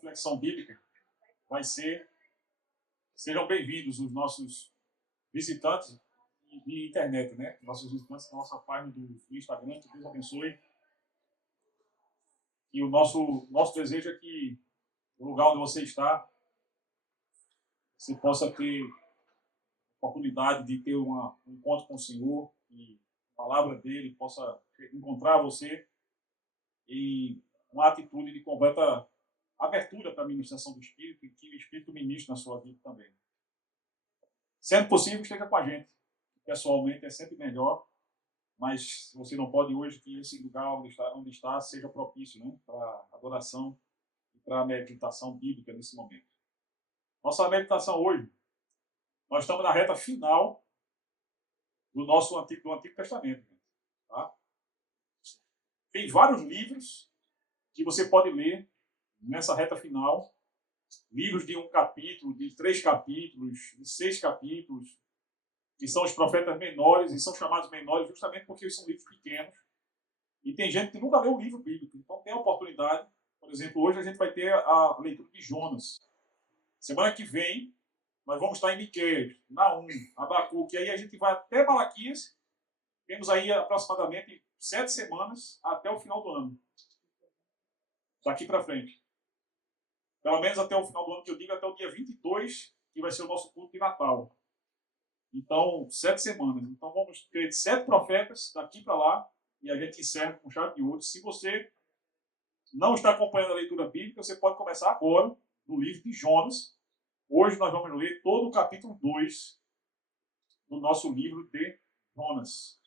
reflexão bíblica vai ser, sejam bem-vindos os nossos visitantes de internet, né? Nossos visitantes da nossa página do Instagram, que Deus abençoe. E o nosso desejo é que o lugar onde você está, você possa ter a oportunidade de ter um encontro com o Senhor e a palavra dele possa encontrar você em uma atitude de completa abertura para a ministração do Espírito e que o Espírito ministre na sua vida também. Sendo possível, esteja com a gente. Pessoalmente é sempre melhor, mas se você não pode hoje, que esse lugar onde está seja propício, né, para adoração e para a meditação bíblica nesse momento. Nossa meditação hoje, nós estamos na reta final do Antigo Testamento. Tá? Tem vários livros que você pode ler nessa reta final, livros de 1 capítulo, de 3 capítulos, de 6 capítulos, que são os profetas menores, e são chamados menores justamente porque são livros pequenos. E tem gente que nunca leu o livro bíblico, então tem a oportunidade. Por exemplo, hoje a gente vai ter a leitura de Jonas. Semana que vem, nós vamos estar em Miqueias, Naum, Abacuque, e aí a gente vai até Malaquias. Temos aí aproximadamente 7 semanas até o final do ano. Daqui para frente. Pelo menos até o final do ano, que eu digo, até o dia 22, que vai ser o nosso culto de Natal. Então, 7 semanas. Então, vamos ter 7 profetas daqui para lá, e a gente encerra com chave de ouro. Se você não está acompanhando a leitura bíblica, você pode começar agora, no livro de Jonas. Hoje nós vamos ler todo o capítulo 2 do nosso livro de Jonas.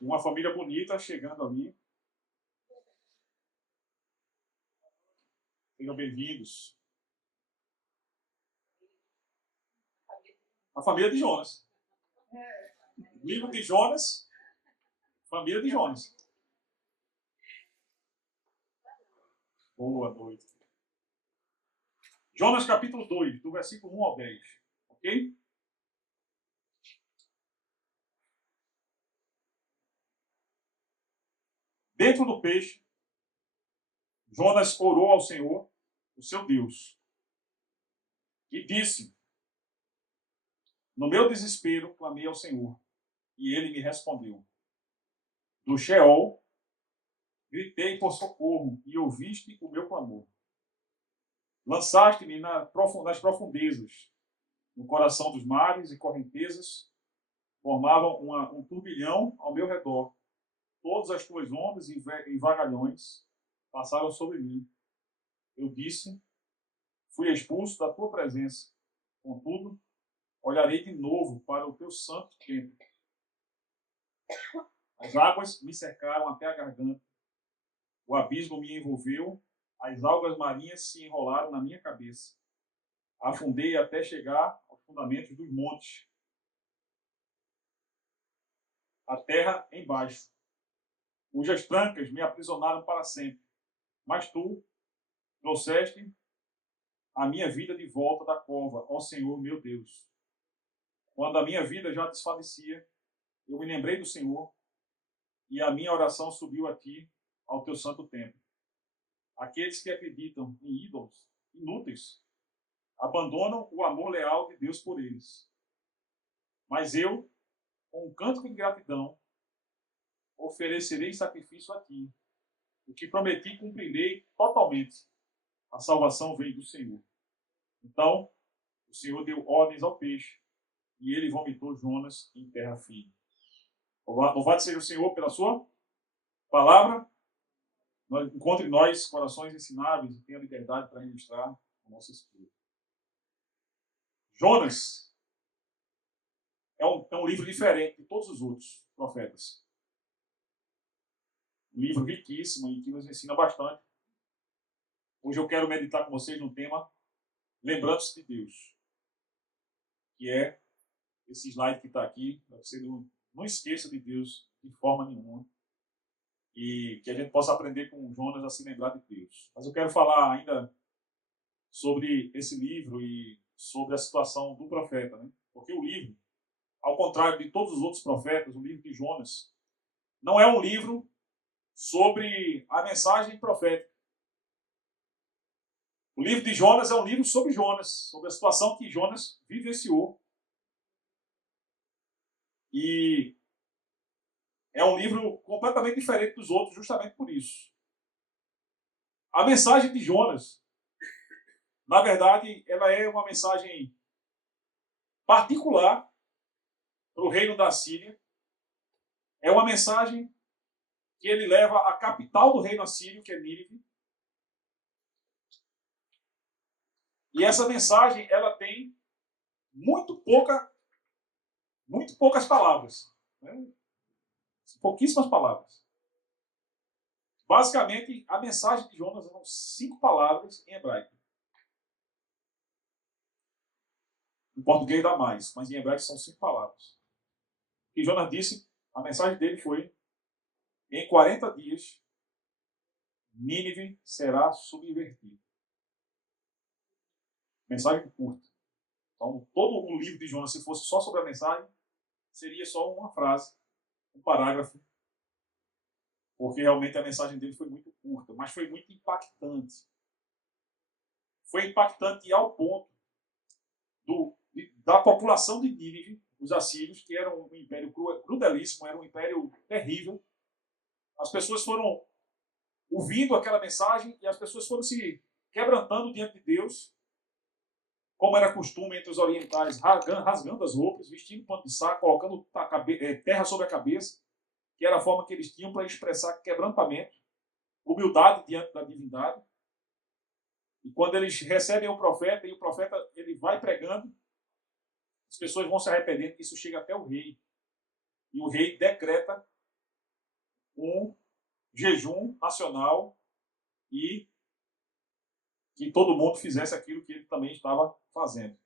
Uma família bonita chegando ali. Sejam bem-vindos. A família de Jonas. Livro de Jonas, família de Jonas. Boa noite. Jonas capítulo 2, do versículo 1 ao 10. Ok? Dentro do peixe, Jonas orou ao Senhor, o seu Deus, e disse: no meu desespero, clamei ao Senhor, e ele me respondeu. Do Sheol, gritei por socorro, e ouviste o meu clamor. Lançaste-me nas profundezas, no coração dos mares e correntezas, formavam um turbilhão ao meu redor. Todas as tuas ondas e vagalhões passaram sobre mim. Eu disse, fui expulso da tua presença. Contudo, olharei de novo para o teu santo templo. As águas me cercaram até a garganta. O abismo me envolveu. As algas marinhas se enrolaram na minha cabeça. Afundei até chegar aos fundamentos dos montes. A terra embaixo, cujas trancas me aprisionaram para sempre. Mas tu trouxeste a minha vida de volta da cova, ó Senhor meu Deus. Quando a minha vida já desfalecia, eu me lembrei do Senhor e a minha oração subiu a ti, ao teu santo templo. Aqueles que acreditam em ídolos inúteis abandonam o amor leal de Deus por eles. Mas eu, com um cântico de gratidão, oferecerei sacrifício a ti. O que prometi cumprirei totalmente. A salvação vem do Senhor. Então, o Senhor deu ordens ao peixe, e ele vomitou Jonas em terra firme. Louvado seja o Senhor pela sua palavra. Encontre em nós corações ensináveis e tenha liberdade para ministrar o nosso espírito. Jonas é um livro diferente de todos os outros profetas. Um livro riquíssimo e que nos ensina bastante. Hoje eu quero meditar com vocês no tema Lembrando-se de Deus, que é esse slide que está aqui, para você não esqueça de Deus de forma nenhuma, e que a gente possa aprender com Jonas a se lembrar de Deus. Mas eu quero falar ainda sobre esse livro e sobre a situação do profeta, né? Porque o livro, ao contrário de todos os outros profetas, o livro de Jonas não é um livro sobre a mensagem profética. O livro de Jonas é um livro sobre Jonas, sobre a situação que Jonas vivenciou. E é um livro completamente diferente dos outros, justamente por isso. A mensagem de Jonas, na verdade, ela é uma mensagem particular para o reino da Síria. É uma mensagem que ele leva à capital do reino assírio, que é Nínive. E essa mensagem, ela tem muito poucas palavras, né? Pouquíssimas palavras. Basicamente, a mensagem de Jonas são 5 palavras em hebraico. Em português dá mais, mas em hebraico são 5 palavras. O que Jonas disse, a mensagem dele foi: em 40 dias, Nínive será subvertida. Mensagem curta. Então, todo o livro de Jonas, se fosse só sobre a mensagem, seria só uma frase, um parágrafo, porque realmente a mensagem dele foi muito curta, mas foi muito impactante. Foi impactante ao ponto da população de Nínive, os assírios, que eram um império crudelíssimo, era um império terrível. As pessoas foram ouvindo aquela mensagem e as pessoas foram se quebrantando diante de Deus, como era costume entre os orientais, rasgando as roupas, vestindo pano de saco, colocando terra sobre a cabeça, que era a forma que eles tinham para expressar quebrantamento, humildade diante da divindade. E quando eles recebem o profeta, e o profeta ele vai pregando, as pessoas vão se arrependendo, isso chega até o rei. E o rei decreta um jejum nacional e que todo mundo fizesse aquilo que ele também estava fazendo.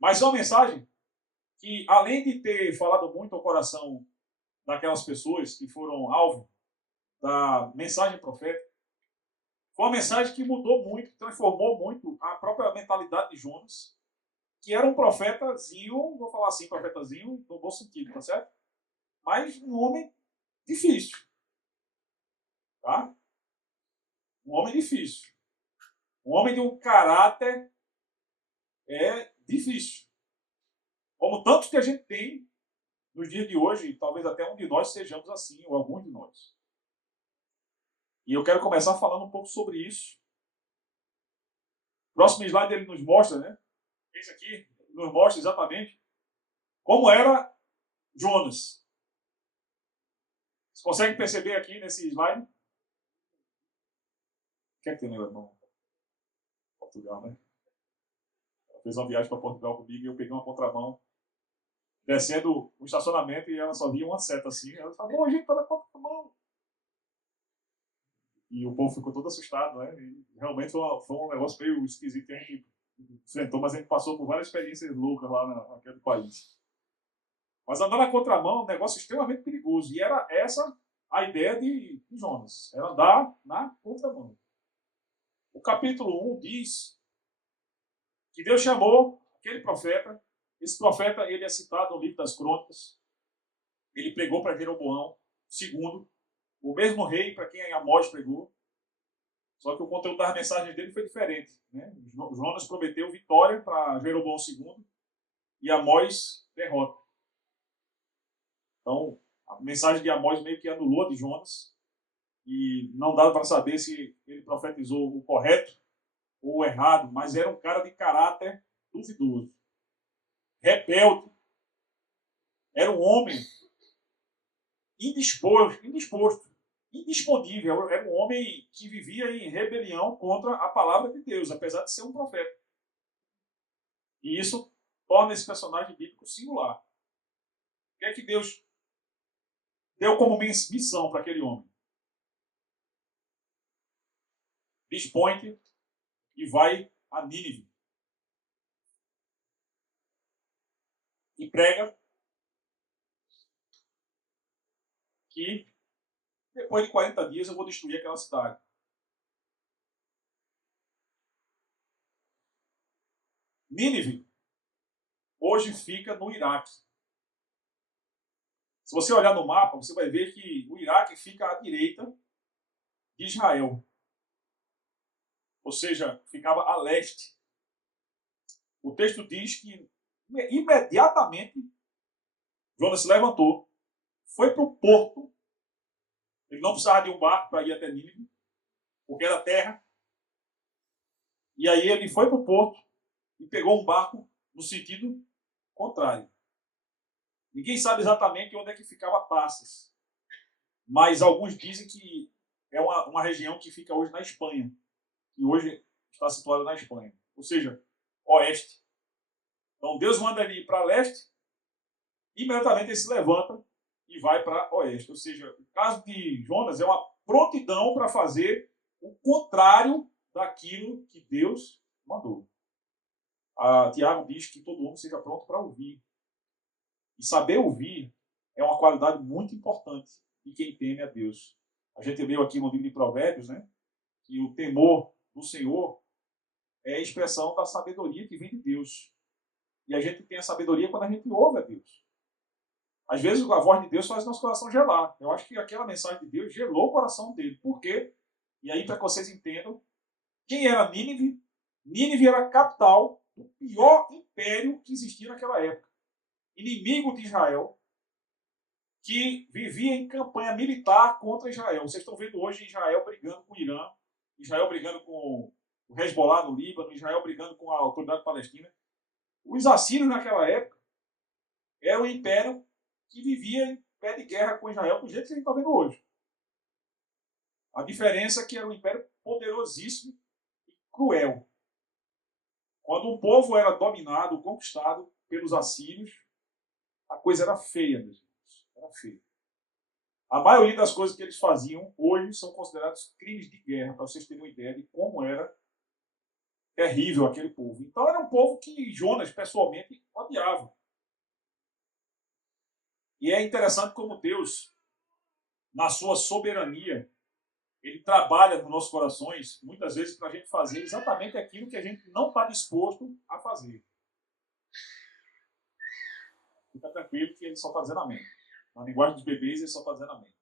Mas é uma mensagem que, além de ter falado muito ao coração daquelas pessoas que foram alvo da mensagem profética, foi uma mensagem que mudou muito, transformou muito a própria mentalidade de Jonas, que era um profetazinho, vou falar assim, profetazinho no bom sentido, tá certo? Mas um homem difícil. Tá? Um homem difícil. Um homem de um caráter difícil. Como tantos que a gente tem nos dias de hoje, talvez até um de nós sejamos assim, ou alguns de nós. E eu quero começar falando um pouco sobre isso. O próximo slide ele nos mostra, né? Esse aqui nos mostra exatamente como era Jonas. Vocês conseguem perceber aqui nesse slide? O que é que tem, meu irmão? Portugal, né? Ela fez uma viagem para Portugal comigo e eu peguei uma contramão descendo o estacionamento e ela só via uma seta assim. Ela falou, a gente tá na contramão. E o povo ficou todo assustado, né? E realmente foi um negócio meio esquisito que a gente enfrentou, mas a gente passou por várias experiências loucas lá naquele país. Mas andar na contramão é um negócio extremamente perigoso. E era essa a ideia de Jonas. Era andar na contramão. O capítulo 1 diz que Deus chamou aquele profeta. Esse profeta ele é citado no livro das Crônicas. Ele pregou para Jeroboão II, o mesmo rei para quem Amós pregou. Só que o conteúdo das mensagens dele foi diferente. Né? Jonas prometeu vitória para Jeroboão II e Amós derrota. Então, a mensagem de Amós meio que anulou a de Jonas e não dá para saber se ele profetizou o correto ou o errado, mas era um cara de caráter duvidoso, rebelde. Era um homem indisposto, indisponível. Era um homem que vivia em rebelião contra a palavra de Deus, apesar de ser um profeta. E isso torna esse personagem bíblico singular. O que é que Deus deu como missão para aquele homem? Dispõe-te e vai a Nínive. E prega que depois de 40 dias eu vou destruir aquela cidade. Nínive hoje fica no Iraque. Se você olhar no mapa, você vai ver que o Iraque fica à direita de Israel. ou seja, ficava a leste. O texto diz que imediatamente Jonas se levantou, foi para o porto. Ele não precisava de um barco para ir até Nínive, porque era terra. E aí ele foi para o porto e pegou um barco no sentido contrário. Ninguém sabe exatamente onde é que ficava Tarsis, mas alguns dizem que é uma região que fica hoje na Espanha, que hoje está situada na Espanha, ou seja, oeste. Então Deus manda ele ir para leste, imediatamente ele se levanta e vai para oeste. Ou seja, o caso de Jonas é uma prontidão para fazer o contrário daquilo que Deus mandou. Tiago diz que todo homem seja pronto para ouvir. E saber ouvir é uma qualidade muito importante de quem teme a Deus. A gente leu aqui no livro de Provérbios, né, que o temor do Senhor é a expressão da sabedoria que vem de Deus. E a gente tem a sabedoria quando a gente ouve a Deus. Às vezes a voz de Deus faz nosso coração gelar. Eu acho que aquela mensagem de Deus gelou o coração dele. Por quê? E aí, para que vocês entendam, quem era Nínive? Nínive era a capital do pior império que existia naquela época. Inimigo de Israel, que vivia em campanha militar contra Israel. Vocês estão vendo hoje Israel brigando com o Irã, Israel brigando com o Hezbollah no Líbano, Israel brigando com a autoridade palestina. Os assírios naquela época era um império que vivia em pé de guerra com Israel, do jeito que a gente está vendo hoje. A diferença é que era um império poderosíssimo e cruel. Quando o povo era dominado, conquistado pelos assírios, a coisa era feia, meus irmãos. Era feia. A maioria das coisas que eles faziam hoje são considerados crimes de guerra, para vocês terem uma ideia de como era terrível aquele povo. Então era um povo que Jonas, pessoalmente, odiava. E é interessante como Deus, na sua soberania, ele trabalha nos nossos corações, muitas vezes, para a gente fazer exatamente aquilo que a gente não está disposto a fazer. Fica tranquilo que ele só está dizendo amém. Na linguagem dos bebês, ele só está dizendo amém.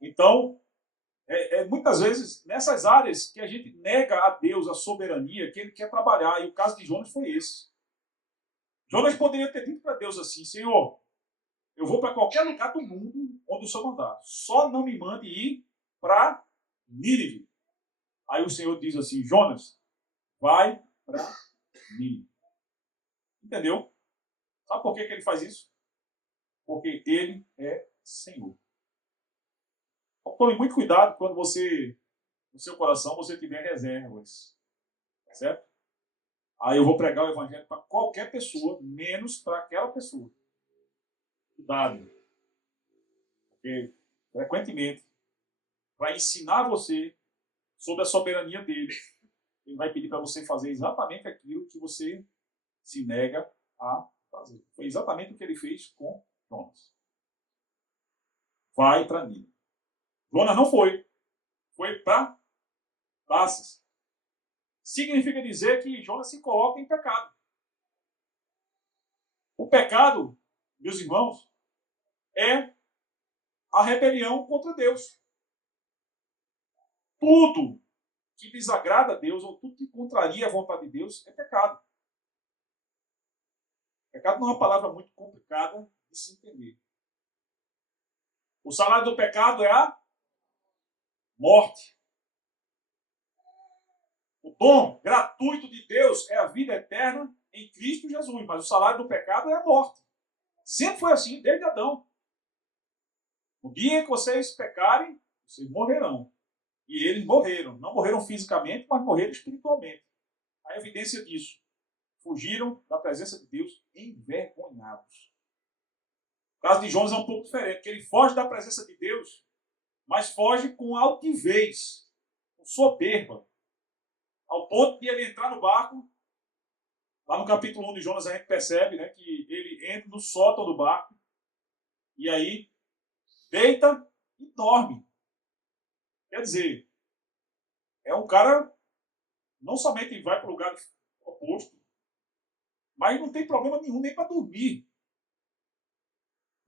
Então, muitas vezes, nessas áreas que a gente nega a Deus a soberania que ele quer trabalhar, e o caso de Jonas foi esse. Jonas poderia ter dito para Deus assim: Senhor, eu vou para qualquer lugar do mundo onde o Senhor mandar, só não me mande ir para Nínive. Aí o Senhor diz assim: Jonas, vai para Nínive. Entendeu? Sabe por que ele faz isso? Porque ele é Senhor. Então, tome muito cuidado quando você, no seu coração, você tiver reservas. Certo? Aí eu vou pregar o evangelho para qualquer pessoa, menos para aquela pessoa. Cuidado. Porque, frequentemente, para ensinar você sobre a soberania dele, ele vai pedir para você fazer exatamente aquilo que você se nega a fazer. Foi exatamente o que ele fez com Jonas. Vai para Nínive. Jonas não foi. Foi para Tarsis. Significa dizer que Jonas se coloca em pecado. O pecado, meus irmãos, é a rebelião contra Deus. Tudo que desagrada a Deus ou tudo que contraria a vontade de Deus é pecado. Pecado não é uma palavra muito complicada de se entender. O salário do pecado é a morte. O dom gratuito de Deus é a vida eterna em Cristo Jesus, mas o salário do pecado é a morte. Sempre foi assim, desde Adão. No dia que vocês pecarem, vocês morrerão. E eles morreram. Não morreram fisicamente, mas morreram espiritualmente. A evidência disso. Fugiram da presença de Deus envergonhados. O caso de Jonas é um pouco diferente, porque ele foge da presença de Deus, mas foge com altivez, com soberba, ao ponto de ele entrar no barco. Lá no capítulo 1 de Jonas a gente percebe, né, que ele entra no sótão do barco e aí deita e dorme. Quer dizer, é um cara não somente vai para o lugar oposto, mas não tem problema nenhum nem para dormir.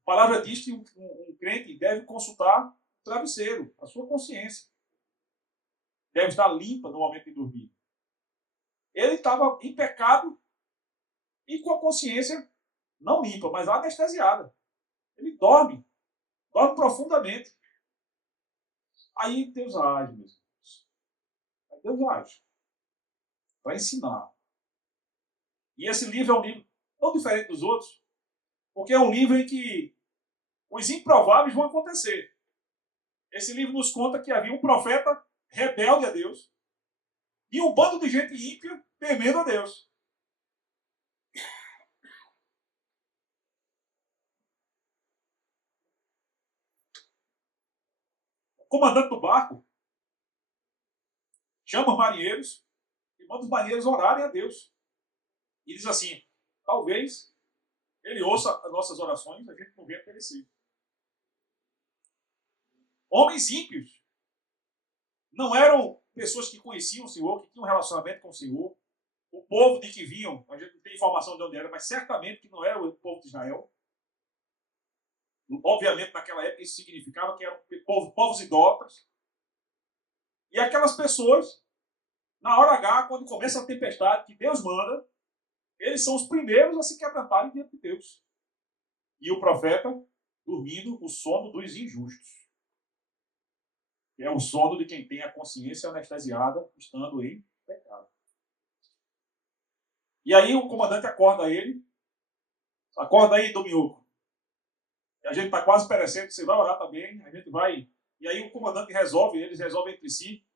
A palavra diz que um crente deve consultar o travesseiro, a sua consciência. deve estar limpa no momento de dormir. Ele estava em pecado e com a consciência não limpa, mas anestesiada. Ele dorme profundamente. Aí Deus age, meus irmãos. Aí Deus age para ensinar. E esse livro é um livro tão diferente dos outros, porque é um livro em que os improváveis vão acontecer. Esse livro nos conta que havia um profeta rebelde a Deus e um bando de gente ímpia temendo a Deus. O comandante do barco chama os marinheiros e manda os marinheiros orarem a Deus. E diz assim, talvez ele ouça as nossas orações e a gente não venha perecer. Homens ímpios não eram pessoas que conheciam o Senhor, que tinham um relacionamento com o Senhor. O povo de que vinham, a gente não tem informação de onde era, mas certamente que não era o povo de Israel. Obviamente, naquela época, isso significava que eram povos idólatras. E aquelas pessoas, na hora H, quando começa a tempestade, que Deus manda, eles são os primeiros a se quebrantarem diante de Deus. E o profeta, dormindo o sono dos injustos. Que é o sono de quem tem a consciência anestesiada, estando em pecado. E aí o comandante acorda ele. Acorda aí, Domingo. A gente está quase perecendo, você vai orar também, a gente vai... E aí o comandante eles resolvem entre si,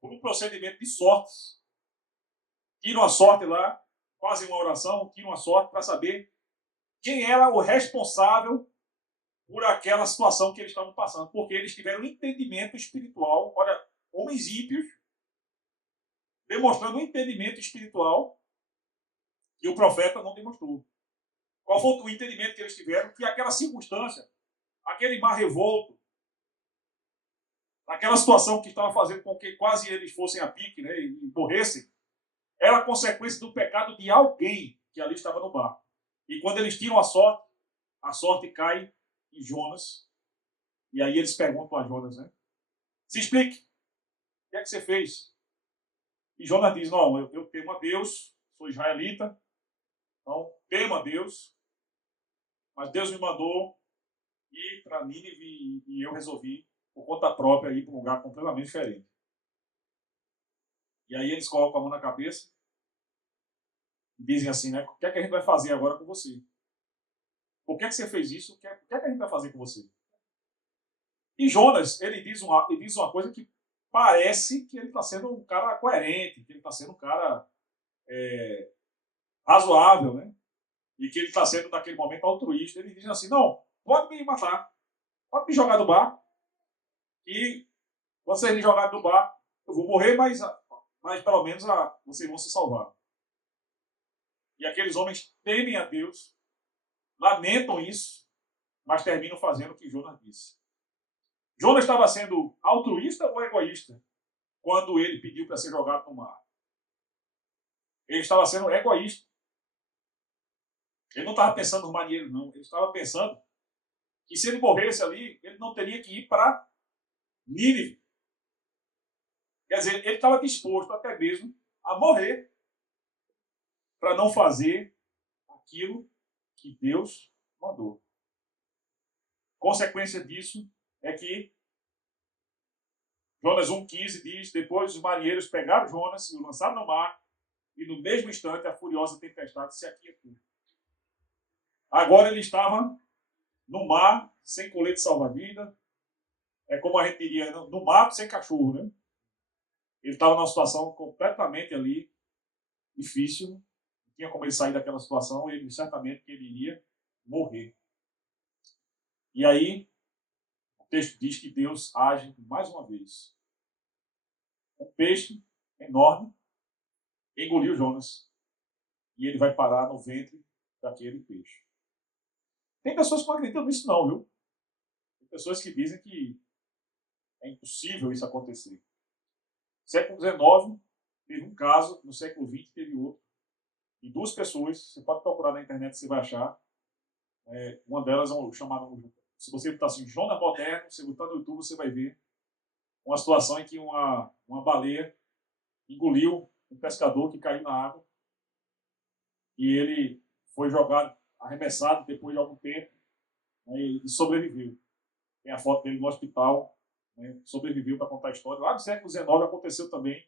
por um procedimento de sortes. Tiram a sorte lá, fazem uma oração, tiram a sorte para saber quem era o responsável por aquela situação que eles estavam passando. Porque eles tiveram um entendimento espiritual, olha, homens ímpios, demonstrando um entendimento espiritual que o profeta não demonstrou. Qual foi o entendimento que eles tiveram? Que aquela circunstância, aquele mar revolto, aquela situação que estava fazendo com que quase eles fossem a pique, né, e morressem, era consequência do pecado de alguém que ali estava no barco. E quando eles tiram a sorte cai em Jonas. E aí eles perguntam a Jonas, né? Se explique. O que é que você fez? E Jonas diz, não, eu temo a Deus, sou israelita, então temo a Deus, mas Deus me mandou ir para Nínive e eu resolvi, por conta própria, ir para um lugar completamente diferente. E aí eles colocam a mão na cabeça e dizem assim, né? O que é que a gente vai fazer agora com você? Por que é que você fez isso? O que é que a gente vai fazer com você? E Jonas, ele diz uma coisa que parece que ele está sendo um cara coerente, que ele está sendo um cara razoável, né? E que ele está sendo, naquele momento, altruísta. Ele diz assim, não, pode me matar, pode me jogar do barco, e quando vocês me jogarem do barco, eu vou morrer, mas pelo menos vocês vão se salvar. E aqueles homens temem a Deus, lamentam isso, mas terminam fazendo o que Jonas disse. Jonas estava sendo altruísta ou egoísta quando ele pediu para ser jogado no mar? Ele estava sendo egoísta. Ele não estava pensando nos marinheiros, não. Ele estava pensando que se ele morresse ali, ele não teria que ir para Nínive. Quer dizer, ele estava disposto até mesmo a morrer para não fazer aquilo que Deus mandou. Consequência disso é que Jonas 1,15 diz, depois os marinheiros pegaram Jonas e o lançaram no mar, e no mesmo instante a furiosa tempestade se aquietou. Agora ele estava no mar, sem colete salva-vida, é como a gente diria, no mato sem cachorro, né? Ele estava numa situação completamente ali difícil, não tinha como ele sair daquela situação, ele certamente que ele iria morrer. E aí, o texto diz que Deus age mais uma vez. Um peixe enorme engoliu Jonas e ele vai parar no ventre daquele peixe. Tem pessoas que não acreditam nisso não, viu? Tem pessoas que dizem que é impossível isso acontecer. No século XIX, teve um caso, no século XX teve outro. E duas pessoas, você pode procurar na internet, você vai achar. Uma delas é chamada, se você botar assim, Jonas Moderno, você botar no YouTube, você vai ver uma situação em que uma baleia engoliu um pescador que caiu na água e ele foi jogado, arremessado depois de algum tempo, né, e sobreviveu. Tem a foto dele no hospital, né, sobreviveu para contar a história. Lá no século XIX aconteceu também,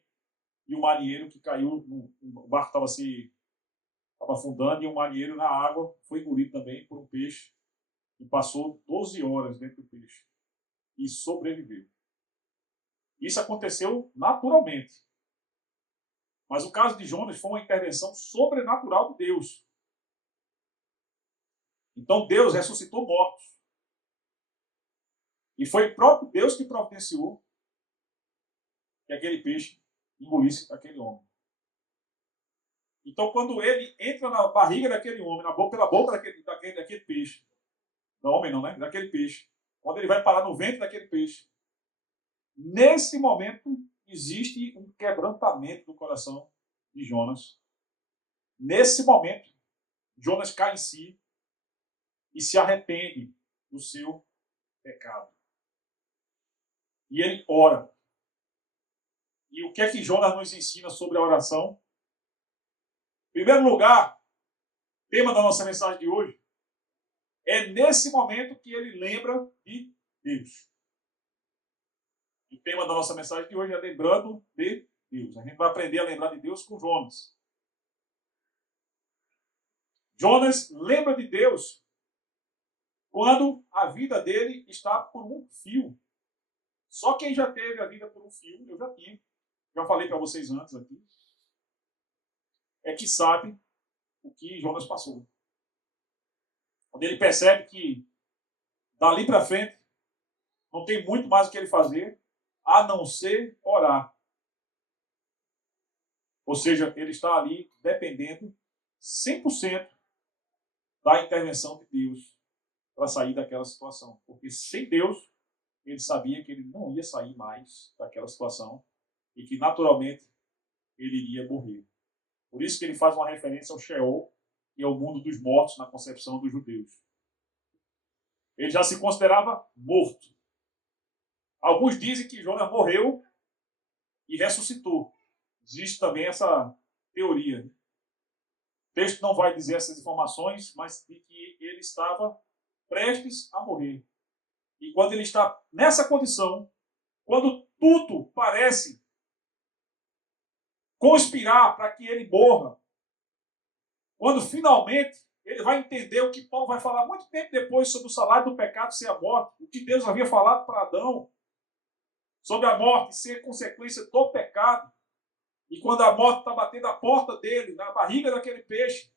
e um marinheiro que caiu, o barco estava afundando, e um marinheiro na água foi engolido também por um peixe e passou 12 horas dentro do peixe e sobreviveu. Isso aconteceu naturalmente. Mas o caso de Jonas foi uma intervenção sobrenatural de Deus. Então Deus ressuscitou mortos. E foi o próprio Deus que providenciou que aquele peixe engolisse aquele homem. Então, quando ele entra na barriga daquele homem, pela boca daquele peixe, não homem não, né? Daquele peixe, quando ele vai parar no ventre daquele peixe, nesse momento existe um quebrantamento do coração de Jonas. Nesse momento, Jonas cai em si e se arrepende do seu pecado. E ele ora. E o que é que Jonas nos ensina sobre a oração? Em primeiro lugar, tema da nossa mensagem de hoje, é nesse momento que ele lembra de Deus. O tema da nossa mensagem de hoje é lembrando de Deus. A gente vai aprender a lembrar de Deus com Jonas. Jonas lembra de Deus quando a vida dele está por um fio. Só quem já teve a vida por um fio, eu já tive, já falei para vocês antes aqui, é que sabe o que Jonas passou. Quando ele percebe que dali para frente não tem muito mais o que ele fazer, a não ser orar. Ou seja, ele está ali dependendo 100% da intervenção de Deus para sair daquela situação. Porque sem Deus, ele sabia que ele não ia sair mais daquela situação e que naturalmente ele iria morrer. Por isso que ele faz uma referência ao Sheol e ao mundo dos mortos na concepção dos judeus. Ele já se considerava morto. Alguns dizem que Jonas morreu e ressuscitou. Existe também essa teoria. O texto não vai dizer essas informações, mas de que ele estava prestes a morrer. E quando ele está nessa condição, quando tudo parece conspirar para que ele morra, quando finalmente ele vai entender o que Paulo vai falar muito tempo depois sobre o salário do pecado ser a morte, o que Deus havia falado para Adão, sobre a morte ser consequência do pecado, e quando a morte está batendo a porta dele, na barriga daquele peixe,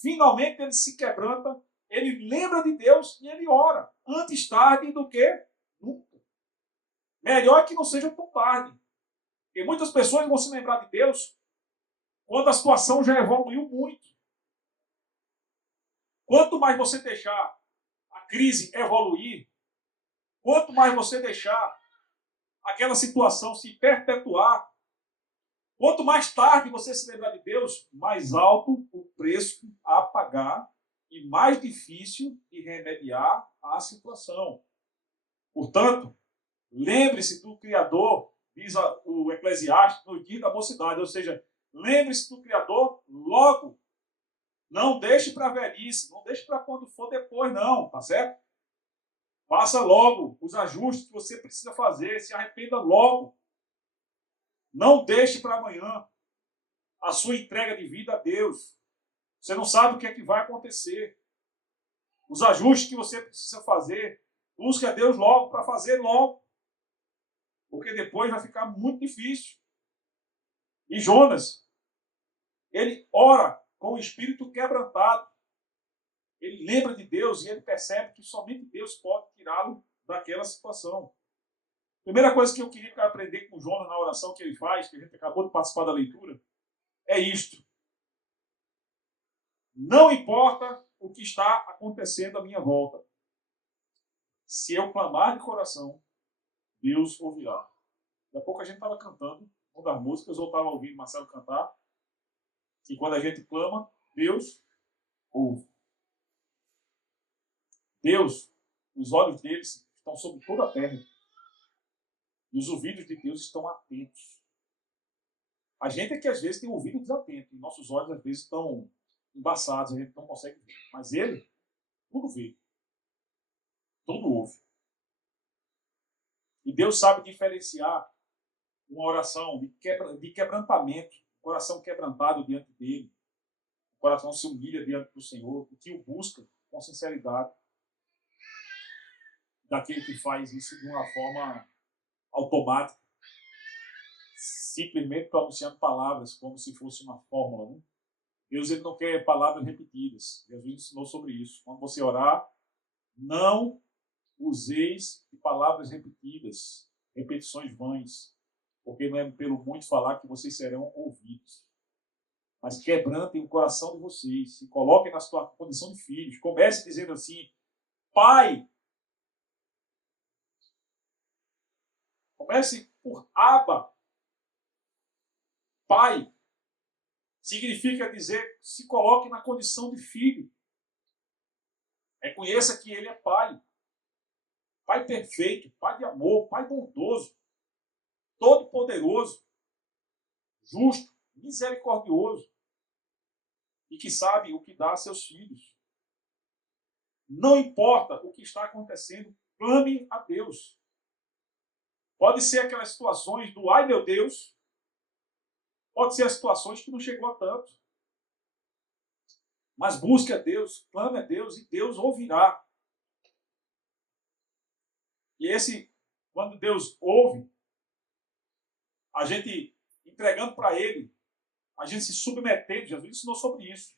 finalmente ele se quebranta, ele lembra de Deus e ele ora. Antes tarde do que nunca. Melhor que não seja tão tarde. Porque muitas pessoas vão se lembrar de Deus quando a situação já evoluiu muito. Quanto mais você deixar a crise evoluir, quanto mais você deixar aquela situação se perpetuar, quanto mais tarde você se lembrar de Deus, mais alto o preço a pagar e mais difícil de remediar a situação. Portanto, lembre-se do Criador, diz o Eclesiastes, no dia da mocidade, ou seja, lembre-se do Criador logo. Não deixe para a velhice, não deixe para quando for depois, não, tá certo? Faça logo os ajustes que você precisa fazer, se arrependa logo. Não deixe para amanhã a sua entrega de vida a Deus. Você não sabe o que é que vai acontecer. Os ajustes que você precisa fazer, busque a Deus logo para fazer logo. Porque depois vai ficar muito difícil. E Jonas, ele ora com o espírito quebrantado. Ele lembra de Deus e ele percebe que somente Deus pode tirá-lo daquela situação. Primeira coisa que eu queria aprender com Jonas na oração que ele faz, que a gente acabou de participar da leitura, é isto. Não importa o que está acontecendo à minha volta. Se eu clamar de coração, Deus ouvirá. Daqui a pouco a gente estava cantando uma das músicas, ou estava ouvindo Marcelo cantar, que quando a gente clama, Deus ouve. Deus, os olhos deles estão sobre toda a terra. E os ouvidos de Deus estão atentos. A gente é que às vezes tem o ouvido desatento. E nossos olhos às vezes estão embaçados. A gente não consegue ver. Mas ele, tudo vê. Tudo ouve. E Deus sabe diferenciar uma oração de quebrantamento. Um coração quebrantado diante dele. O coração se humilha diante do Senhor. E que o busca com sinceridade. Daquele que faz isso de uma forma automática, simplesmente pronunciando palavras como se fosse uma fórmula. Né? Deus ele não quer palavras repetidas. Jesus ensinou sobre isso. Quando você orar, não useis de palavras repetidas, repetições vãs, porque não é pelo muito falar que vocês serão ouvidos. Mas quebrantem o coração de vocês, se coloquem na sua condição de filhos. Comece dizendo assim: Pai. Comece por Abba. Pai. Significa dizer, se coloque na condição de filho. Reconheça que ele é pai. Pai perfeito, pai de amor, pai bondoso, todo-poderoso, justo, misericordioso e que sabe o que dá a seus filhos. Não importa o que está acontecendo, clame a Deus. Pode ser aquelas situações do ai meu Deus, pode ser as situações que não chegou a tanto. Mas busque a Deus, clame a Deus e Deus ouvirá. E quando Deus ouve, a gente entregando para Ele, a gente se submetendo, Jesus ensinou sobre isso,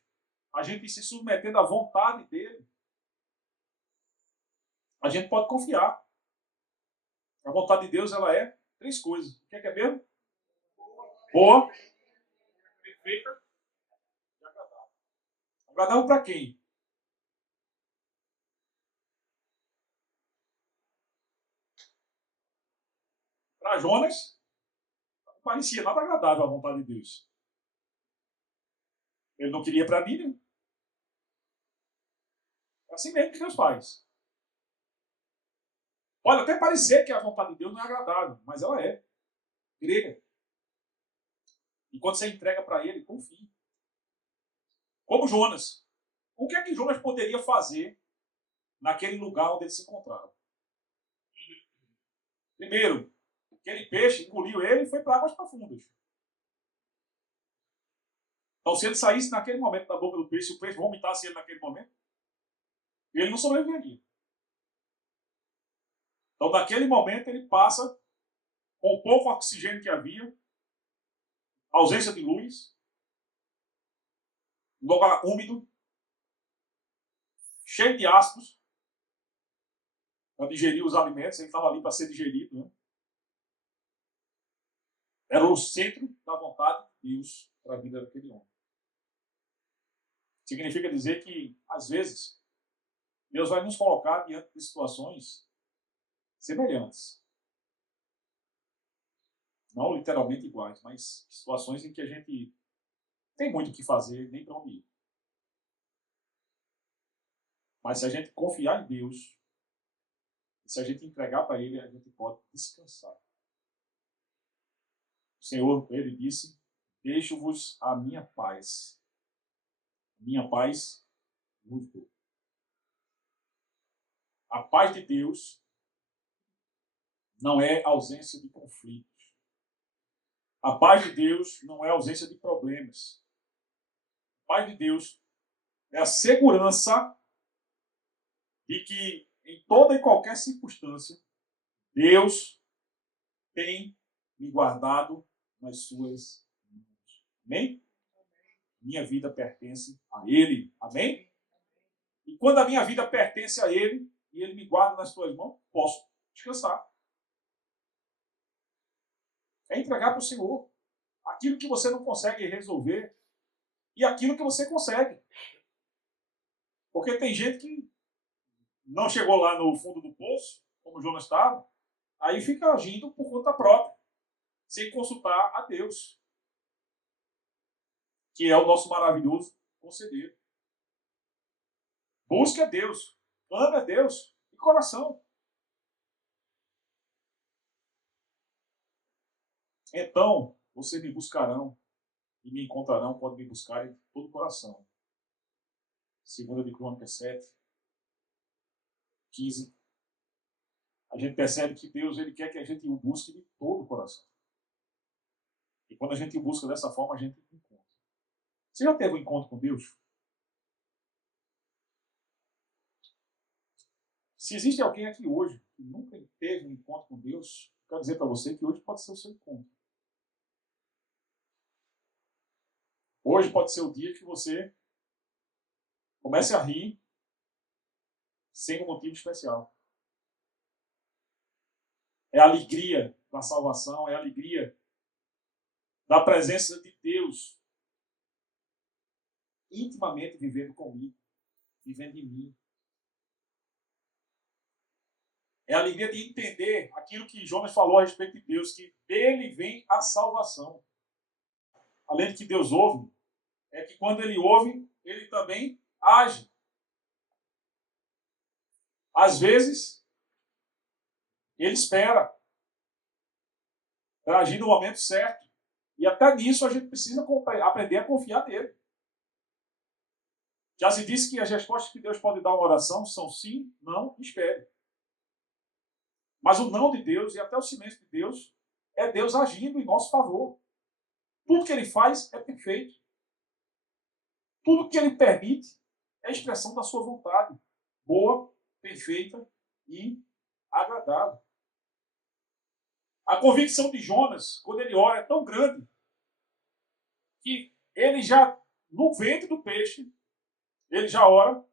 a gente se submetendo à vontade dEle, a gente pode confiar. A vontade de Deus, ela é 3 coisas. O que é mesmo? Boa, perfeita e agradável. Agradável para quem? Para Jonas, não parecia nada agradável a vontade de Deus. Ele não queria para Nínive. É assim mesmo que Deus faz. Pode até parecer que a vontade de Deus não é agradável, mas ela é. Grega. E quando você entrega para Ele, confie. Como Jonas. O que é que Jonas poderia fazer naquele lugar onde ele se encontrava? Primeiro, aquele peixe engoliu ele e foi para águas profundas. Então, se ele saísse naquele momento da boca do peixe, se o peixe vomitasse ele naquele momento, ele não sobreviveria. Então, naquele momento, ele passa com o pouco oxigênio que havia, ausência de luz, lugar úmido, cheio de ácidos, para digerir os alimentos, ele estava ali para ser digerido. Né? Era o centro da vontade de Deus para a vida daquele homem. Significa dizer que, às vezes, Deus vai nos colocar diante de situações semelhantes. Não literalmente iguais, mas situações em que a gente tem muito o que fazer, nem para onde ir. Mas se a gente confiar em Deus, se a gente entregar para Ele, a gente pode descansar. O Senhor, Ele disse, deixo-vos a minha paz. Minha paz vos dou. A paz de Deus não é ausência de conflitos. A paz de Deus não é ausência de problemas. A paz de Deus é a segurança de que em toda e qualquer circunstância, Deus tem me guardado nas suas mãos. Amém? Minha vida pertence a Ele. Amém? E quando a minha vida pertence a Ele, e Ele me guarda nas suas mãos, posso descansar. É entregar para o Senhor aquilo que você não consegue resolver e aquilo que você consegue. Porque tem gente que não chegou lá no fundo do poço, como Jonas estava, aí fica agindo por conta própria, sem consultar a Deus, que é o nosso maravilhoso conselheiro. Busque a Deus, ame a Deus de coração. Então, vocês me buscarão e me encontrarão quando me buscarem de todo o coração. 2 de Crônicas 7, 15. A gente percebe que Deus ele quer que a gente o busque de todo o coração. E quando a gente o busca dessa forma, a gente encontra. Você já teve um encontro com Deus? Se existe alguém aqui hoje que nunca teve um encontro com Deus, quero dizer para você que hoje pode ser o seu encontro. Hoje pode ser o dia que você comece a rir sem um motivo especial. É a alegria da salvação, é a alegria da presença de Deus intimamente vivendo comigo, vivendo em mim. É a alegria de entender aquilo que Jonas falou a respeito de Deus, que dele vem a salvação. Além de que Deus ouve, é que quando ele ouve, ele também age. Às vezes, ele espera para agir no momento certo. E até nisso a gente precisa aprender a confiar nele. Já se disse que as respostas que Deus pode dar a uma oração são sim, não, espere. Mas o não de Deus e até o silêncio de Deus é Deus agindo em nosso favor. Tudo que ele faz é perfeito. Tudo que ele permite é a expressão da sua vontade. Boa, perfeita e agradável. A convicção de Jonas, quando ele ora, é tão grande que ele já, no ventre do peixe, ele já ora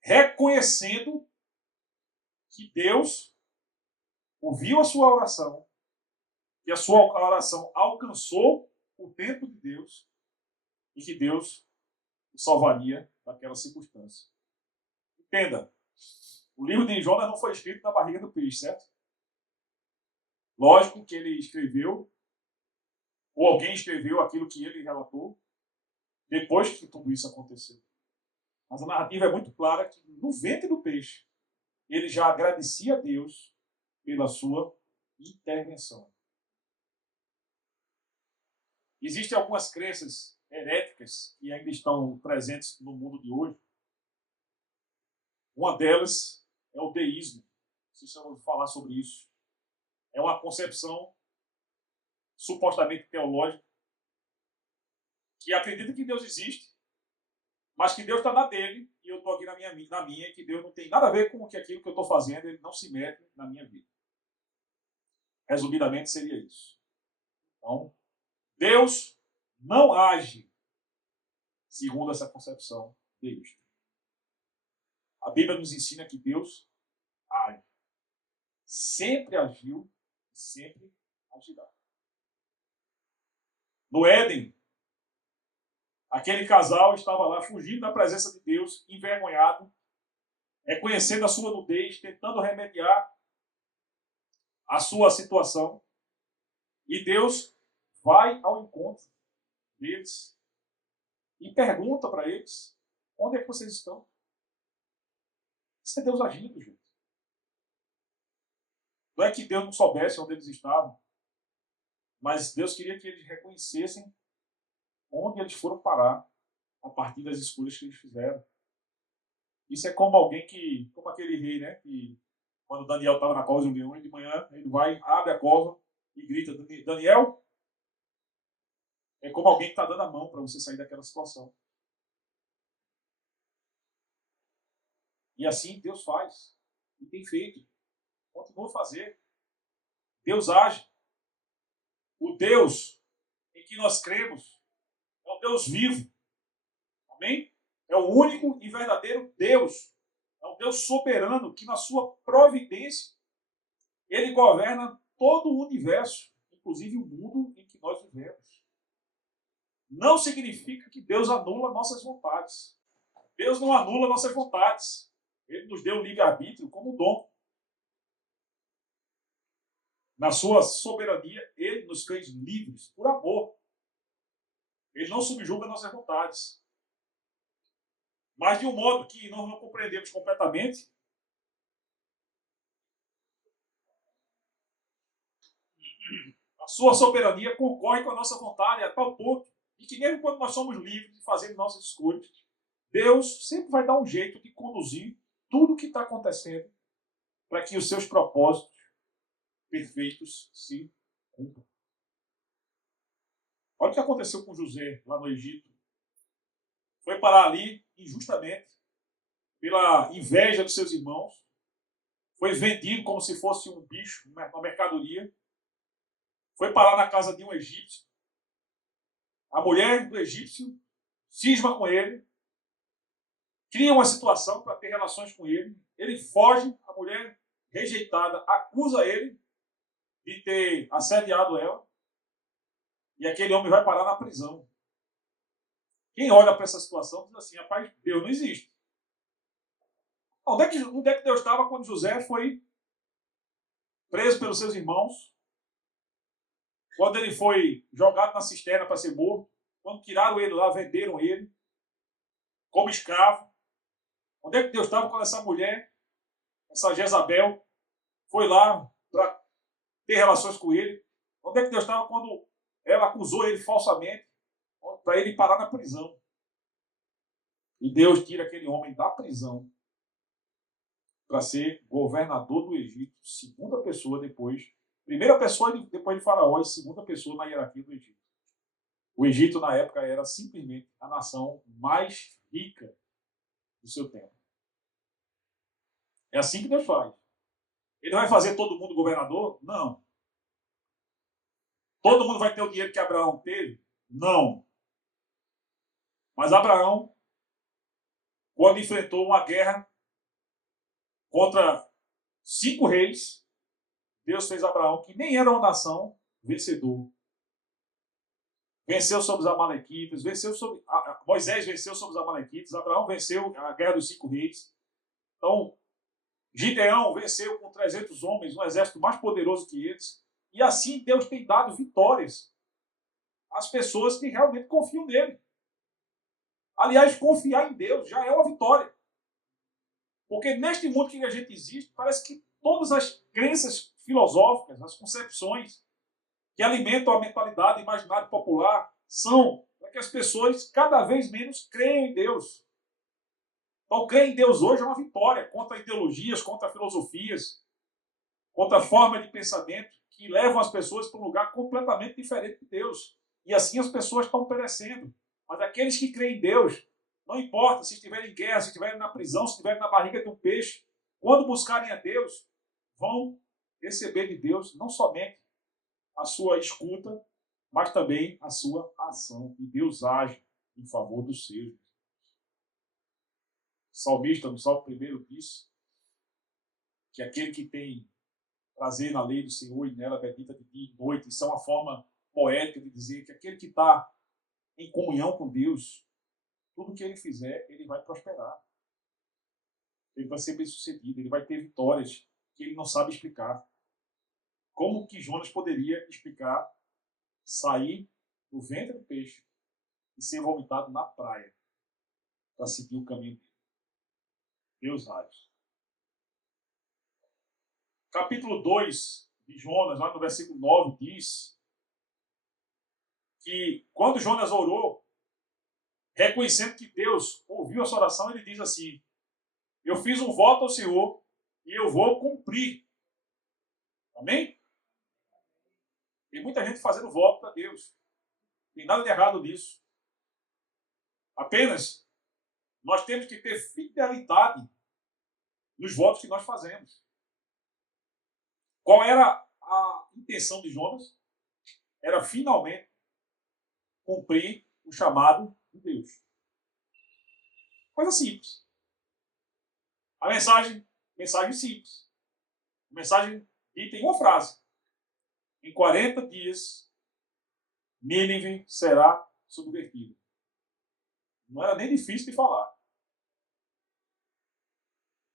reconhecendo que Deus ouviu a sua oração, que a sua oração alcançou o tempo de Deus e que Deus o salvaria daquela circunstância. Entenda, o livro de Jonas não foi escrito na barriga do peixe, certo? Lógico que ele escreveu, ou alguém escreveu aquilo que ele relatou, depois que tudo isso aconteceu. Mas a narrativa é muito clara que no ventre do peixe, ele já agradecia a Deus pela sua intervenção. Existem algumas crenças heréticas que ainda estão presentes no mundo de hoje. Uma delas é o deísmo. Vocês já ouviram falar sobre isso. É uma concepção supostamente teológica que acredita que Deus existe, mas que Deus está na dele e eu estou aqui na minha, e que Deus não tem nada a ver com aquilo que eu estou fazendo, ele não se mete na minha vida. Resumidamente, seria isso. Então, Deus não age segundo essa concepção deísta. A Bíblia nos ensina que Deus age. Sempre agiu e sempre agirá. No Éden, aquele casal estava lá fugindo da presença de Deus, envergonhado, reconhecendo a sua nudez, tentando remediar a sua situação. E Deus vai ao encontro deles e pergunta para eles: onde é que vocês estão? Isso é Deus agindo, gente. Não é que Deus não soubesse onde eles estavam, mas Deus queria que eles reconhecessem onde eles foram parar a partir das escolhas que eles fizeram. Isso é como alguém que, como aquele rei, né? Que quando Daniel estava na cova de um leão, de manhã ele vai, abre a cova e grita: Daniel. É como alguém que está dando a mão para você sair daquela situação. E assim Deus faz. E tem feito. Continua a fazer. Deus age. O Deus em que nós cremos é o Deus vivo. Amém? É o único e verdadeiro Deus. É o Deus soberano que na sua providência ele governa todo o universo, inclusive o mundo em que nós vivemos. Não significa que Deus anula nossas vontades. Deus não anula nossas vontades. Ele nos deu o livre-arbítrio como dom. Na sua soberania, ele nos fez livres por amor. Ele não subjuga nossas vontades. Mas de um modo que nós não compreendemos completamente, A sua soberania concorre com a nossa vontade a tal ponto de que mesmo quando nós somos livres de fazer nossas escolhas, Deus sempre vai dar um jeito de conduzir tudo o que está acontecendo para que os seus propósitos perfeitos se cumpram. Olha o que aconteceu com José lá no Egito. Foi parar ali injustamente, pela inveja dos seus irmãos. Foi vendido como se fosse um bicho, uma mercadoria. Foi parar na casa de um egípcio. A mulher do egípcio cisma com ele, cria uma situação para ter relações com ele. Ele foge, a mulher rejeitada acusa ele de ter assediado ela. E aquele homem vai parar na prisão. Quem olha para essa situação diz assim, rapaz, Deus não existe. Onde é que Deus estava quando José foi preso pelos seus irmãos? Quando ele foi jogado na cisterna para ser morto? Quando tiraram ele lá, venderam ele como escravo? Onde é que Deus estava quando essa mulher, essa Jezabel, foi lá para ter relações com ele? Onde é que Deus estava quando ela acusou ele falsamente para ele parar na prisão? E Deus tira aquele homem da prisão para ser governador do Egito, segunda pessoa depois, primeira pessoa depois de Faraó e segunda pessoa na hierarquia do Egito. O Egito, na época, era simplesmente a nação mais rica do seu tempo. É assim que Deus faz. Ele vai fazer todo mundo governador? Não. Todo mundo vai ter o dinheiro que Abraão teve? Não. Mas Abraão, quando enfrentou uma guerra contra 5 reis, Deus fez Abraão, que nem era uma nação, vencedor. Venceu sobre os amalequitas, Moisés venceu sobre os amalequitas, Abraão venceu a guerra dos 5 reis. Então, Gideão venceu com 300 homens, um exército mais poderoso que eles. E assim Deus tem dado vitórias às pessoas que realmente confiam nele. Aliás, confiar em Deus já é uma vitória. Porque neste mundo que a gente existe, parece que todas as crenças filosóficas, as concepções que alimentam a mentalidade imaginária popular são para que as pessoas cada vez menos creiam em Deus. Então, crer em Deus hoje é uma vitória contra ideologias, contra filosofias, contra formas de pensamento que levam as pessoas para um lugar completamente diferente de Deus. E assim as pessoas estão perecendo. Mas aqueles que creem em Deus, não importa se estiverem em guerra, se estiverem na prisão, se estiverem na barriga de um peixe, quando buscarem a Deus, vão receber de Deus não somente a sua escuta, mas também a sua ação. E Deus age em favor dos seus. O salmista, no Salmo 1, disse que aquele que tem prazer na lei do Senhor e nela medita de dia e noite, isso é uma forma poética de dizer que aquele que está em comunhão com Deus, tudo que ele fizer, ele vai prosperar. Ele vai ser bem sucedido, ele vai ter vitórias que ele não sabe explicar. Como que Jonas poderia explicar sair do ventre do peixe e ser vomitado na praia para seguir o caminho dele? Deus age. Capítulo 2 de Jonas, lá no versículo 9, diz que quando Jonas orou, reconhecendo que Deus ouviu a sua oração, ele diz assim: eu fiz um voto ao Senhor e eu vou cumprir. Amém? Tem muita gente fazendo voto para Deus. Não tem nada de errado nisso. Apenas nós temos que ter fidelidade nos votos que nós fazemos. Qual era a intenção de Jonas? Era finalmente cumprir o chamado de Deus. Coisa simples. A mensagem simples. A mensagem dita em uma frase. Em 40 dias, Nínive será subvertida. Não era nem difícil de falar.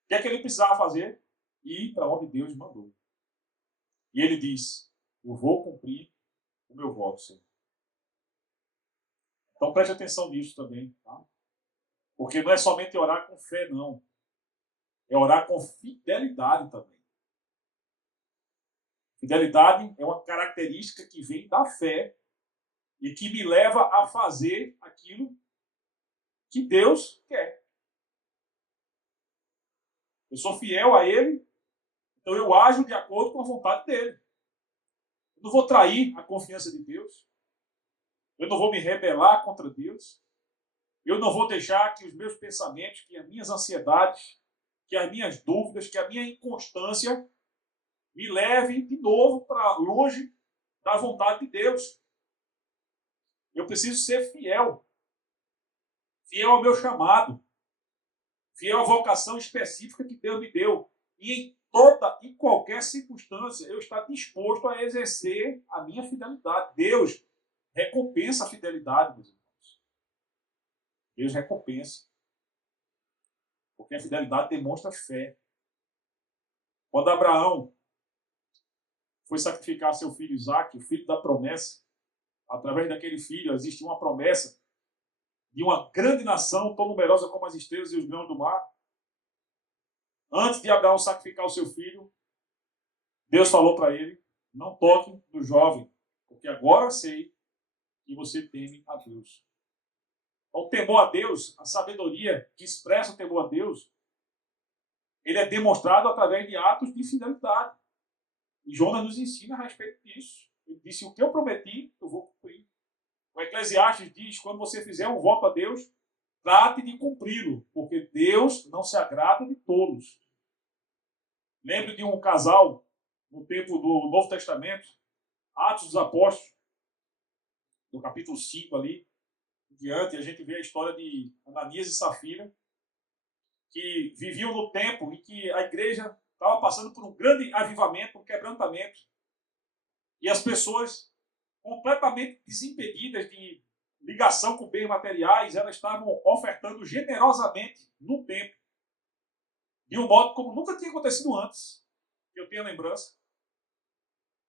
O que é que ele precisava fazer? Ir para onde Deus mandou. E ele diz: eu vou cumprir o meu voto, Senhor. Então preste atenção nisso também. Tá? Porque não é somente orar com fé, não. É orar com fidelidade também. Fidelidade é uma característica que vem da fé e que me leva a fazer aquilo que Deus quer. Eu sou fiel a Ele, então eu ajo de acordo com a vontade dEle. Eu não vou trair a confiança de Deus. Eu não vou me rebelar contra Deus. Eu não vou deixar que os meus pensamentos, que as minhas ansiedades, que as minhas dúvidas, que a minha inconstância me leve de novo para longe da vontade de Deus. Eu preciso ser fiel. Fiel ao meu chamado. Fiel à vocação específica que Deus me deu. E em toda e qualquer circunstância, eu estou disposto a exercer a minha fidelidade. Deus recompensa a fidelidade, meus irmãos. Deus recompensa. Porque a fidelidade demonstra fé. Quando Abraão foi sacrificar seu filho Isaque, o filho da promessa, através daquele filho existia uma promessa de uma grande nação, tão numerosa como as estrelas e os grãos do mar. Antes de Abraão sacrificar o seu filho, Deus falou para ele: não toque no jovem, porque agora sei que você teme a Deus. O temor a Deus, a sabedoria que expressa o temor a Deus, ele é demonstrado através de atos de fidelidade. E Jonas nos ensina a respeito disso. Ele disse: o que eu prometi, eu vou cumprir. O Eclesiastes diz: quando você fizer um voto a Deus, trate de cumpri-lo, porque Deus não se agrada de tolos. Lembro de um casal no tempo do Novo Testamento, Atos dos Apóstolos, no capítulo 5 ali, em diante, a gente vê a história de Ananias e Safira, que viviam no tempo em que a igreja estava passando por um grande avivamento, um quebrantamento, e as pessoas completamente desimpedidas de ligação com bens materiais, elas estavam ofertando generosamente no templo, de um modo como nunca tinha acontecido antes, que eu tenho a lembrança.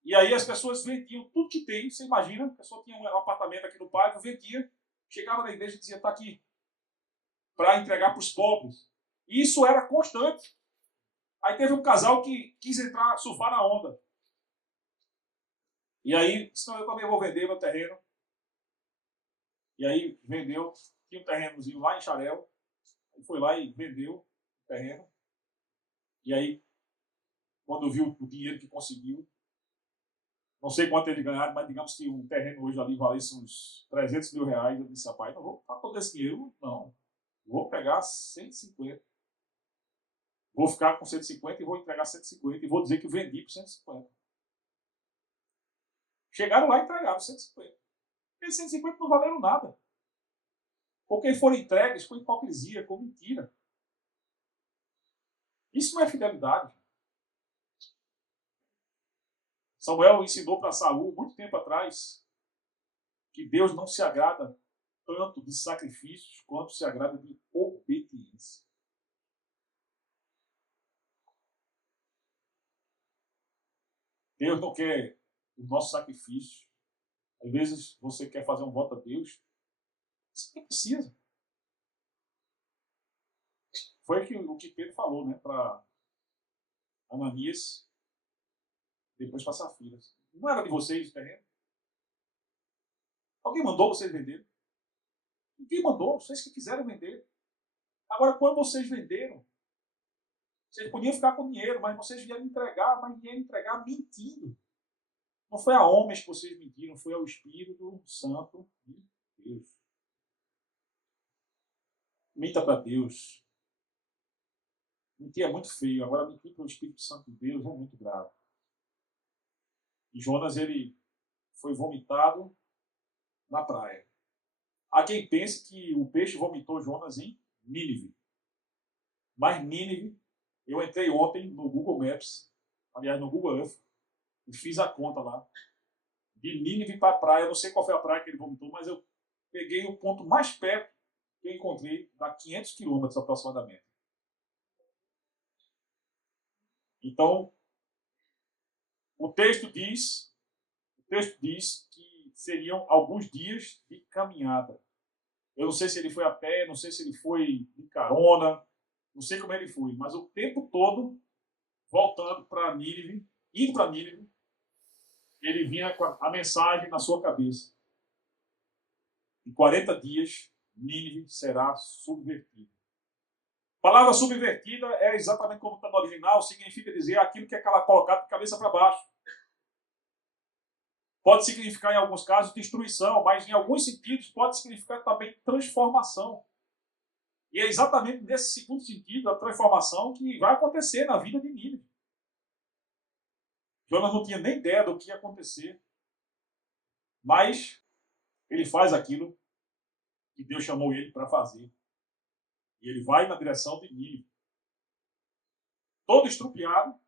E aí as pessoas vendiam tudo que tem. Você imagina, a pessoa tinha um apartamento aqui no bairro, vendia, chegava na igreja e dizia: está aqui, para entregar para os pobres. E isso era constante. Aí teve um casal que quis entrar, surfar na onda. E aí, senão eu também vou vender meu terreno. E aí vendeu, tinha um terrenozinho lá em Xarel. Ele foi lá e vendeu o terreno. E aí, quando viu o dinheiro que conseguiu, não sei quanto ele ganhou, mas digamos que um terreno hoje ali valesse uns 300 mil reais. Eu disse: rapaz, não vou para todo esse dinheiro, não. Vou pegar 150. Vou ficar com 150 e vou entregar 150 e vou dizer que vendi por 150. Chegaram lá e entregaram 150. Esses 150 não valeram nada. Porque foram entregues com hipocrisia, com mentira. Isso não é fidelidade. Samuel ensinou para Saul, muito tempo atrás, que Deus não se agrada tanto de sacrifícios quanto se agrada de obediência. Deus não quer o nosso sacrifício. Às vezes você quer fazer um voto a Deus, você nem precisa. Foi o que Pedro falou, né, para Ananias, depois para Safira. Não era de vocês o terreno? Alguém mandou vocês venderem? Ninguém mandou, vocês que quiseram vender. Agora, quando vocês venderam, vocês podiam ficar com dinheiro, mas vocês vieram entregar, mas vieram entregar mentindo. Não foi a homens que vocês mentiram, foi ao Espírito Santo de Deus. Minta para Deus. Mentir é muito feio, agora mentir para o Espírito Santo de Deus é muito grave. E Jonas, ele foi vomitado na praia. Há quem pense que o peixe vomitou Jonas em Nínive. Mas Nínive, eu entrei ontem no Google Maps, aliás, no Google Earth, e fiz a conta lá. De Nínive para a praia, eu não sei qual foi a praia que ele vomitou, mas eu peguei o ponto mais perto que eu encontrei, dá 500 quilômetros aproximadamente. Então, o texto diz que seriam alguns dias de caminhada. Eu não sei se ele foi a pé, não sei se ele foi de carona, não sei como ele foi, mas o tempo todo voltando para Nínive, indo para Nínive, ele vinha com a mensagem na sua cabeça. Em 40 dias, Nínive será subvertida. A palavra subvertida é exatamente como está no original, significa dizer aquilo que é colocado de cabeça para baixo. Pode significar, em alguns casos, destruição, mas em alguns sentidos pode significar também transformação. E é exatamente nesse segundo sentido, a transformação, que vai acontecer na vida de Nínive. Jonas não tinha nem ideia do que ia acontecer, mas ele faz aquilo que Deus chamou ele para fazer. E ele vai na direção de Nínive. Todo estrupiado,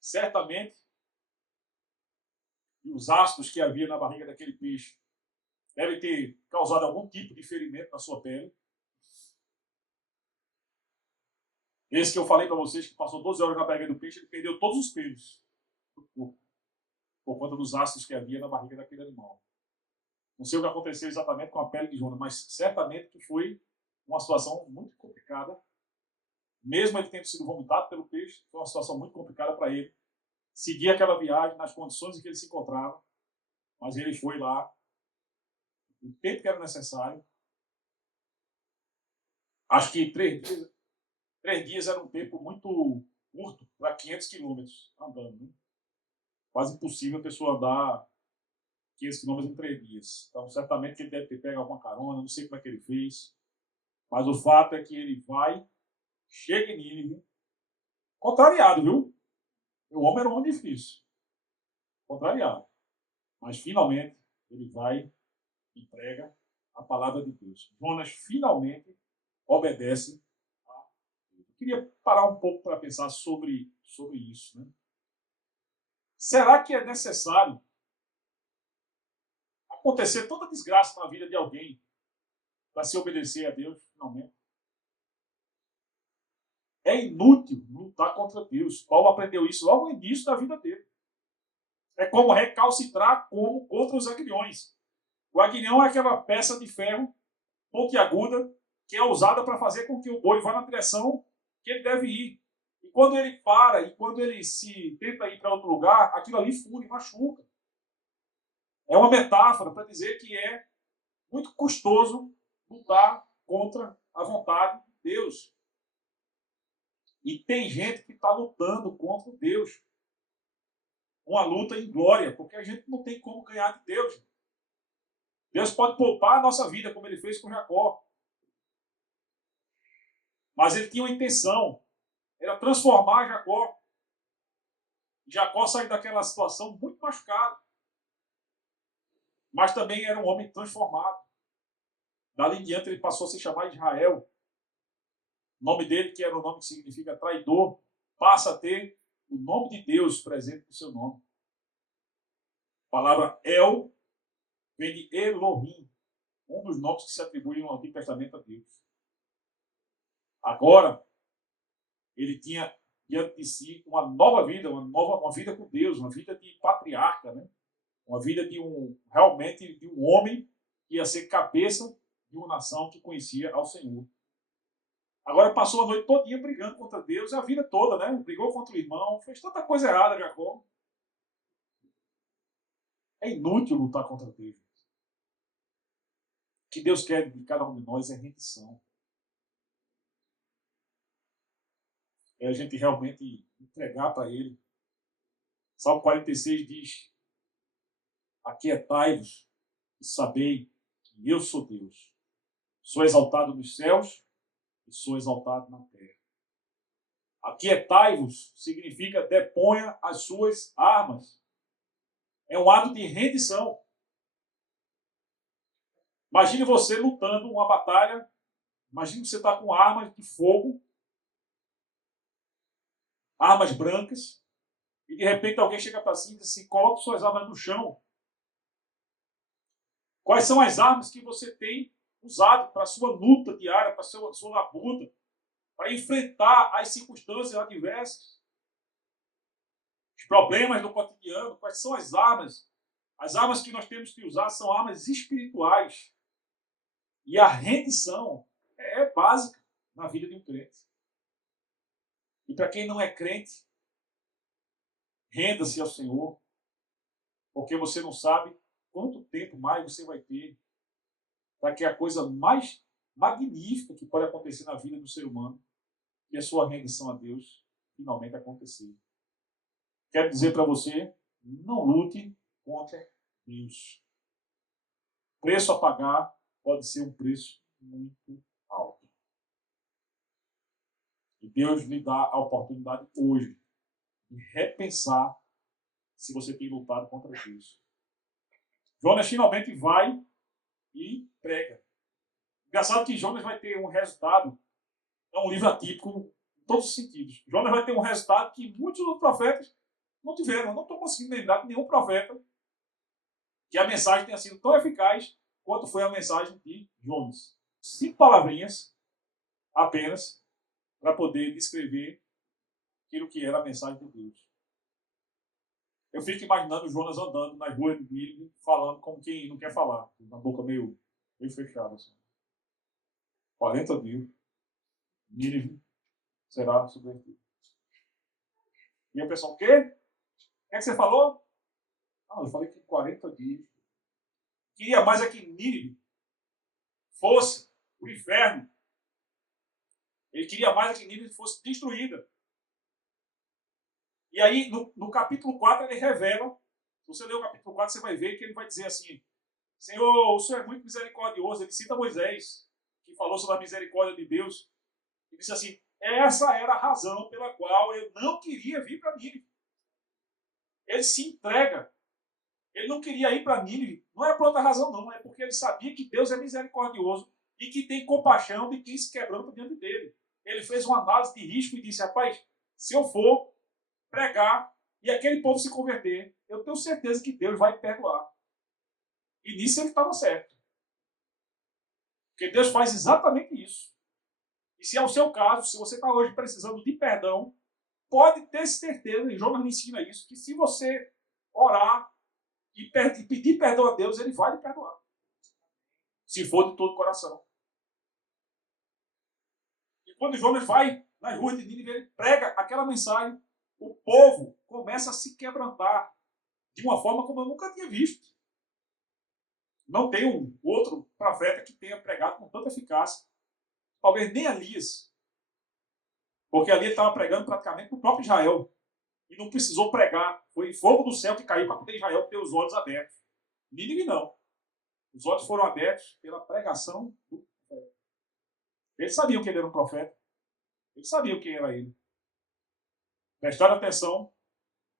certamente, e os ácidos que havia na barriga daquele peixe devem ter causado algum tipo de ferimento na sua pele. Esse que eu falei para vocês, que passou 12 horas na barriga do peixe, ele perdeu todos os pelos do corpo, por conta dos ácidos que havia na barriga daquele animal. Não sei o que aconteceu exatamente com a pele de Jonas, mas certamente que foi uma situação muito complicada. Mesmo ele tendo sido vomitado pelo peixe, foi uma situação muito complicada para ele seguir aquela viagem nas condições em que ele se encontrava, mas ele foi lá o tempo que era necessário. Acho que 3 dias era um tempo muito curto para 500 quilômetros andando. Né? Quase impossível a pessoa andar 500 quilômetros em 3 dias. Então, certamente que ele deve ter pego alguma carona, não sei como é que ele fez. Mas o fato é que ele vai, chega em Nínive, contrariado, viu? O homem era um homem difícil. Contrariado. Mas, finalmente, ele vai e prega a palavra de Deus. Jonas finalmente obedece a Deus. Eu queria parar um pouco para pensar sobre isso. Né? Será que é necessário acontecer toda desgraça na vida de alguém para se obedecer a Deus, finalmente? É inútil lutar contra Deus. Paulo aprendeu isso logo no início da vida dele. É como recalcitrar contra os aguilhões. O aguilhão é aquela peça de ferro pontiaguda que é usada para fazer com que o boi vá na direção que ele deve ir. E quando ele para, e quando ele se tenta ir para outro lugar, aquilo ali fura e machuca. É uma metáfora para dizer que é muito custoso lutar contra a vontade de Deus. E tem gente que está lutando contra Deus. Uma luta em glória, porque a gente não tem como ganhar de Deus. Deus pode poupar a nossa vida, como ele fez com Jacó. Mas ele tinha uma intenção, era transformar Jacó. Jacó saiu daquela situação muito machucado. Mas também era um homem transformado. Dali em diante ele passou a se chamar Israel. O nome dele, que era o nome que significa traidor, passa a ter o nome de Deus presente no seu nome. A palavra El vem de Elohim, um dos nomes que se atribuem no Antigo Testamento a Deus. Agora, ele tinha diante de si uma nova vida, uma vida com Deus, uma vida de patriarca, né? Uma vida realmente de um homem que ia ser cabeça de uma nação que conhecia ao Senhor. Agora passou a noite todinha brigando contra Deus, a vida toda, né? Brigou contra o irmão, fez tanta coisa errada, Jacó. É inútil lutar contra Deus. O que Deus quer de cada um de nós é rendição. É a gente realmente entregar para Ele. Salmo 46 diz: aquietai-vos e sabei que eu sou Deus. Sou exaltado nos céus e sou exaltado na terra. Aquietai-vos significa deponha as suas armas. É um ato de rendição. Imagine você lutando uma batalha. Imagine que você está com armas de fogo, armas brancas, e de repente alguém chega para cima e diz assim: coloque suas armas no chão. Quais são as armas que você tem usado para a sua luta diária, para a sua labuta, para enfrentar as circunstâncias adversas, os problemas do cotidiano? Quais são as armas? As armas que nós temos que usar são armas espirituais. E a rendição é básica na vida de um crente. E para quem não é crente, Renda-se ao Senhor, porque você não sabe quanto tempo mais você vai ter para que a coisa mais magnífica que pode acontecer na vida do ser humano, que é a sua rendição a Deus, finalmente acontecer. Quero dizer para você, não lute contra Deus. O preço a pagar pode ser um preço muito alto. E Deus lhe dá a oportunidade hoje de repensar se você tem lutado contra Deus. Jonas finalmente vai e prega. Engraçado que Jonas vai ter um resultado, é um livro atípico em todos os sentidos. Jonas vai ter um resultado que muitos outros profetas não tiveram. Eu não estou conseguindo lembrar de nenhum profeta que a mensagem tenha sido tão eficaz quanto foi a mensagem de Jonas. 5 palavrinhas apenas para poder descrever aquilo que era a mensagem de Deus. Eu fico imaginando Jonas andando nas ruas de Nínive, falando como quem não quer falar, com a boca meio fechada. Assim. 40 dias, Nínive será subvertido. E o pessoal, o quê? O que é que você falou? Ah, eu falei que 40 dias. Queria mais é que Nínive fosse o inferno. Ele queria mais é que Nínive fosse destruída. E aí, no capítulo 4, ele revela, se você ler o capítulo 4, você vai ver que ele vai dizer assim, Senhor, o Senhor é muito misericordioso. Ele cita Moisés, que falou sobre a misericórdia de Deus. Ele disse assim, essa era a razão pela qual eu não queria vir para Nínive. Ele se entrega. Ele não queria ir para Nínive. Não é por outra razão, não. É porque ele sabia que Deus é misericordioso e que tem compaixão de quem se quebranta diante dele. Ele fez uma análise de risco e disse, rapaz, se eu for pregar e aquele povo se converter, eu tenho certeza que Deus vai me perdoar. E nisso ele estava certo. Porque Deus faz exatamente isso. E se é o seu caso, se você está hoje precisando de perdão, pode ter certeza, e Jonas me ensina isso, que se você orar e pedir perdão a Deus, ele vai lhe perdoar. Se for de todo o coração. E quando Jonas vai nas ruas de Nínive, ele prega aquela mensagem, o povo começa a se quebrantar de uma forma como eu nunca tinha visto. Não tem um outro profeta que tenha pregado com tanta eficácia. Talvez nem Elias. Porque ali ele estava pregando praticamente para o próprio Israel. E não precisou pregar. Foi fogo do céu que caiu para poder Israel ter os olhos abertos. Nínive não. Os olhos foram abertos pela pregação do profeta. Eles sabiam que ele era um profeta. Eles sabiam quem era ele. Prestaram atenção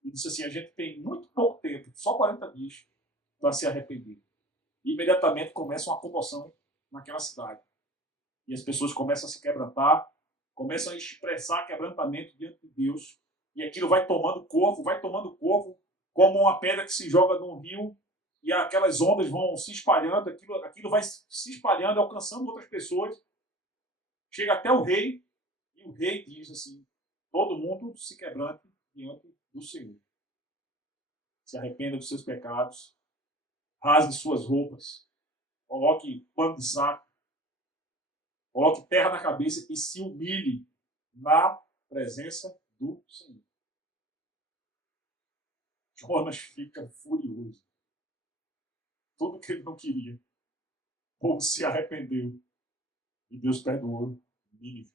e disse assim, a gente tem muito pouco tempo, só 40 dias, para se arrepender. E imediatamente começa uma comoção naquela cidade. E as pessoas começam a se quebrantar, começam a expressar quebrantamento diante de Deus. E aquilo vai tomando corpo, como uma pedra que se joga num rio, e aquelas ondas vão se espalhando, aquilo vai se espalhando, alcançando outras pessoas. Chega até o rei, e o rei diz assim, todo mundo se quebrante diante do Senhor. Se arrependa dos seus pecados, rasgue suas roupas, coloque pano de saco, coloque terra na cabeça e se humilhe na presença do Senhor. Jonas fica furioso. Tudo que ele não queria. O povo se arrependeu. E Deus perdoou Nínive.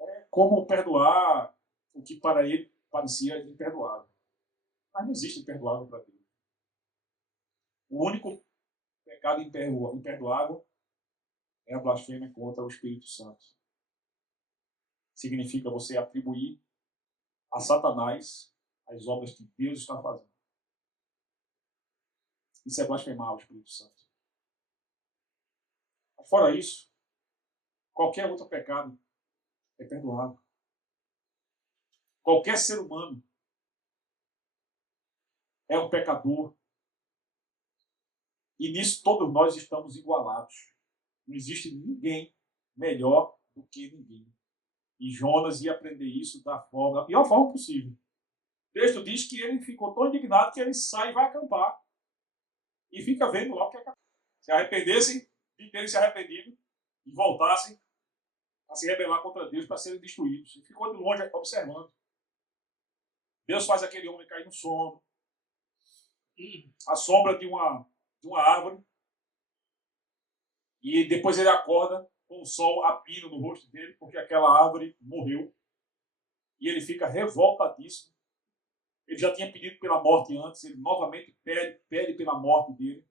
É como perdoar o que para ele parecia imperdoável. Mas não existe imperdoável para Deus. O único pecado imperdoável é a blasfêmia contra o Espírito Santo. Significa você atribuir a Satanás as obras que Deus está fazendo. Isso é blasfemar o Espírito Santo. Mas fora isso, qualquer outro pecado é perdoável. Qualquer ser humano é um pecador. E nisso todos nós estamos igualados. Não existe ninguém melhor do que ninguém. E Jonas ia aprender isso da pior forma possível. O texto diz que ele ficou tão indignado que ele sai e vai acampar. E fica vendo lá o que é. Se arrependessem, de terem se arrependido, e voltassem a se rebelar contra Deus para serem destruídos. E ficou de longe observando. Deus faz aquele homem cair no sono, à sombra de uma árvore, e depois ele acorda com o sol a pino no rosto dele, porque aquela árvore morreu, e ele fica revoltadíssimo. Ele já tinha pedido pela morte antes, ele novamente pede pela morte dele,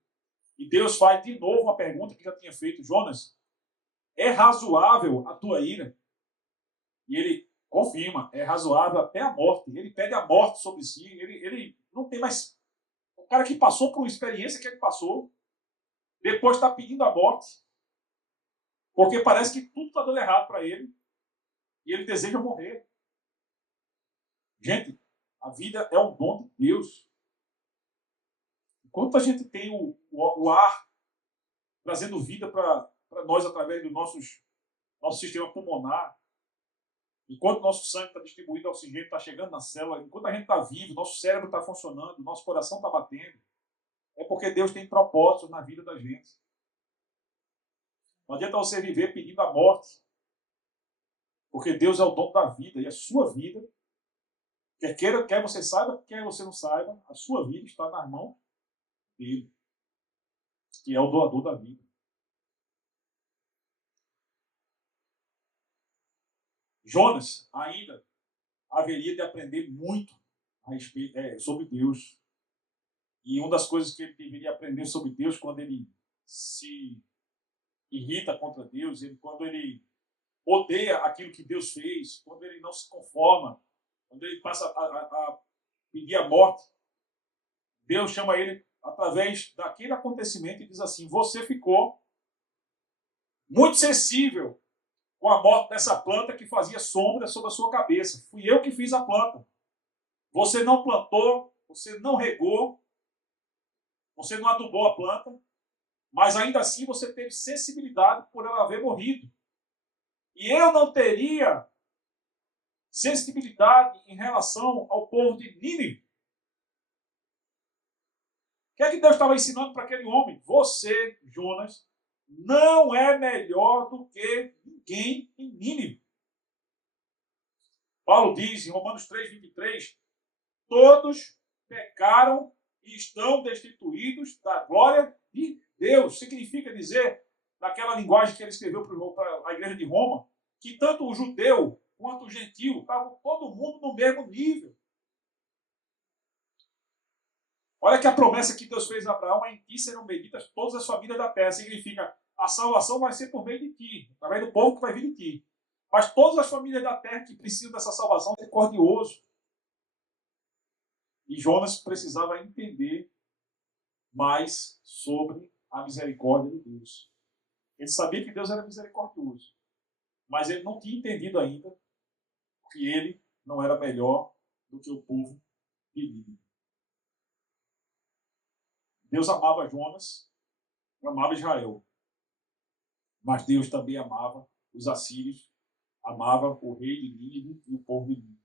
e Deus faz de novo uma pergunta que já tinha feito: Jonas, é razoável a tua ira? E ele confirma, é razoável até a morte. Ele pede a morte sobre si, ele não tem mais... O cara que passou por uma experiência que ele passou, depois está pedindo a morte, porque parece que tudo está dando errado para ele, e ele deseja morrer. Gente, a vida é um dom de Deus. Enquanto a gente tem o ar trazendo vida para nós através do nosso sistema pulmonar, enquanto nosso sangue está distribuído, o oxigênio está chegando na célula, enquanto a gente está vivo, nosso cérebro está funcionando, nosso coração está batendo, é porque Deus tem propósitos na vida da gente. Não adianta você viver pedindo a morte, porque Deus é o dono da vida, e a sua vida, quer você saiba, quer você não saiba, a sua vida está nas mãos dele, que é o doador da vida. Jonas ainda haveria de aprender muito a respeito, sobre Deus. E uma das coisas que ele deveria aprender sobre Deus, quando ele se irrita contra Deus, quando ele odeia aquilo que Deus fez, quando ele não se conforma, quando ele passa a pedir a morte, Deus chama ele através daquele acontecimento e diz assim: você ficou muito sensível com a morte dessa planta que fazia sombra sobre a sua cabeça. Fui eu que fiz a planta. Você não plantou, você não regou, você não adubou a planta, mas ainda assim você teve sensibilidade por ela haver morrido. E eu não teria sensibilidade em relação ao povo de Nínive. O que é que Deus estava ensinando para aquele homem? Você, Jonas, não é melhor do que ninguém em Nínive. Paulo diz em Romanos 3:23, todos pecaram e estão destituídos da glória de Deus. Significa dizer, naquela linguagem que ele escreveu para a igreja de Roma, que tanto o judeu quanto o gentil estavam todo mundo no mesmo nível. Olha que a promessa que Deus fez a Abraão: em ti serão benditas todas as famílias da terra. Significa, a salvação vai ser por meio de ti, através do povo que vai vir de ti. Mas todas as famílias da terra que precisam dessa salvação, é misericordioso. E Jonas precisava entender mais sobre a misericórdia de Deus. Ele sabia que Deus era misericordioso, mas ele não tinha entendido ainda que ele não era melhor do que o povo de Nínive. Deus amava Jonas, amava Israel, mas Deus também amava os assírios, amava o rei de Nínive e o povo de Nínive.